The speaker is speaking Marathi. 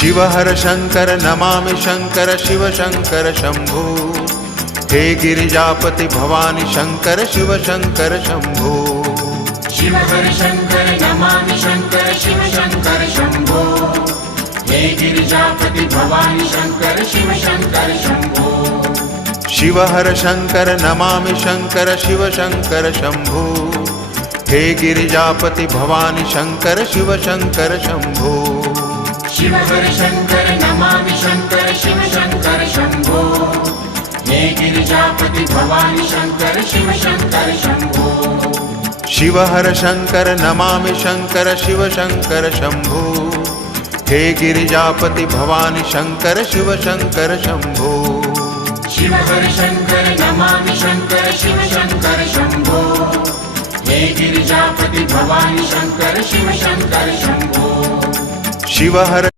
शिव हर शंकर नमामि शंकर शिव शंकर शंभो। हे गिरिजापति भवानी शंकर शिव शंकर शंभो। शिव हर शंकर नमामि शंकर शिव शंकर शंभो। हे गिरिजापति भवानी शंकर शिव शंकर शंभो। शिव हर शंकर नमामि शंकर शिव शंकर शंभो। हे गिरिजापति भवानी शंकर शिव शंकर शंभो। शिव हर शंकर नमामि शंकर शिव शंकर शंभो। हे गिरिजापति भवानी शंकर शिव शंकर शंभो। शिव हर शंकर नमामि शंकर शिव शंकर शंभो। हे गिरिजापति भवानी शंकर शिव शंकर शंभो। शिव हर शंकर नमामि शंकर शिव शंकर शंभो। हे गिरिजापति भवानी शंकर शिव शंकर शंभो। शिव हर